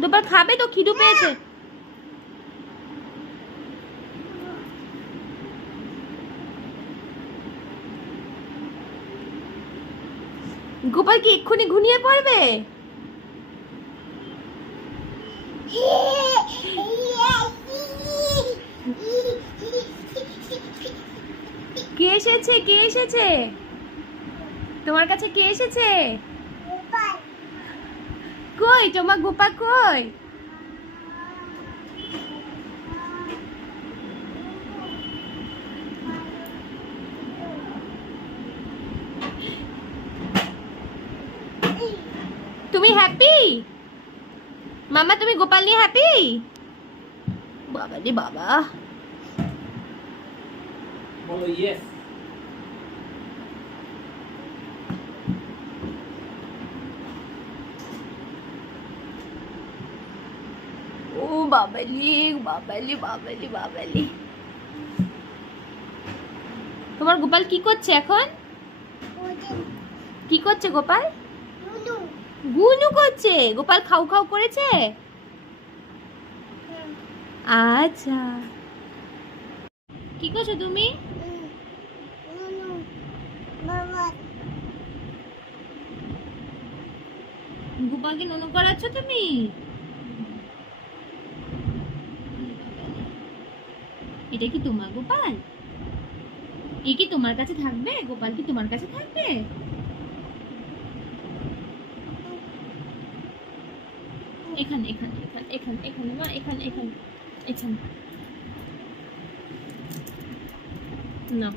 দুবার খাবে তো, খিদু পেয়েছে। গোপাল কি এক্ষুনি ঘুমিয়ে পড়বে? কে এসেছে? কে এসেছে তোমার কাছে? কে এসেছে? কই তোমার গোপা কই? তুমি হ্যাপি মামা? তুমি গোপাল নিয়ে হ্যাপি? বাবা রে বাবা, বলো ইয়েস। ও বাবালি বাবালি বাবালি বাবালি। তোমার গোপাল কি করছে এখন? কি করছে গোপাল? গুনু করছে। গোপাল খাও খাও করেছে? আচ্ছা, কি করছো তুমি? গোপালকে নুনু করাচ্ছ তুমি? এটা কি তোমার গোপাল? এ কি তোমার কাছে থাকবে? গোপাল কি তোমার কাছে থাকবে? এখানে এখানে এখানে এখানে এখানে মা, এখানে এখানে এখানে না।